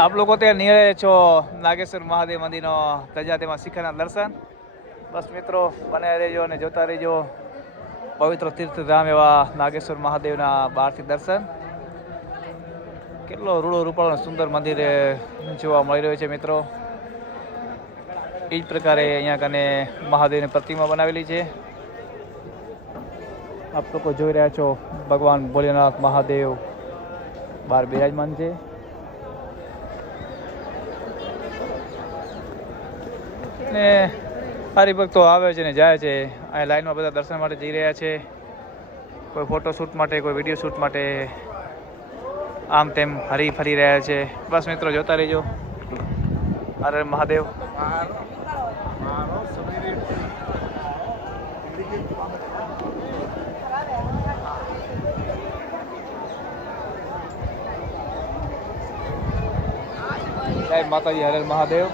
આપ લોકો ત્યાં નિહાળે છો નાગેશ્વર મહાદેવ મંદિરનો ધજા તેમાં શિખરના દર્શન. બસ મિત્રો બને રહેજો અને જોતા રહેજો પવિત્ર તીર્થધામ એવા નાગેશ્વર મહાદેવના બહારથી દર્શન. કેટલો રૂડો રૂપાળો સુંદર મંદિર જોવા મળી રહ્યો છે મિત્રો. એ જ પ્રકારે અહીંયા કને મહાદેવની પ્રતિમા બનાવેલી છે. આપ લોકો જોઈ રહ્યા છો ભગવાન ભોલેનાથ મહાદેવ બહાર બિરાજમાન છે. ને હરિભક્તો આવે છે ને જાય છે. અહીં લાઈનમાં બધા દર્શન માટે જઈ રહ્યા છે. કોઈ ફોટોશૂટ માટે, કોઈ વિડીયો શૂટ માટે આમ તેમ હરી ફરી રહ્યા છે. બસ મિત્રો જોતા રહેજો. હર હર મહાદેવ. જય માતાજી, હર હર મહાદેવ.